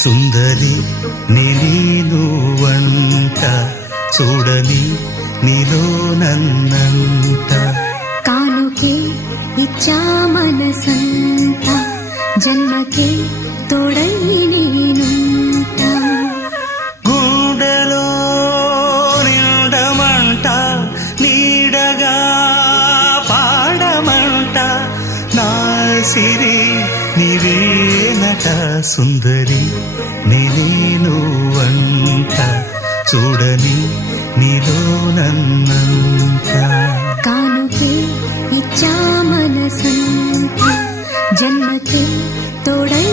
సుందరి నేను వంట చూడని నీలో నన్నంట కానుకే ఇచ్చా మనసంత జన్మకే తోడై నేనుంట గుండెలో నిండమంట నీడగా పాడమంట నా సిరి నీవేనట సుందరి నేను వంట చూడని నీలో నన్నంత కానుకే ఇచ్చా మనసంత జన్మకే తోడై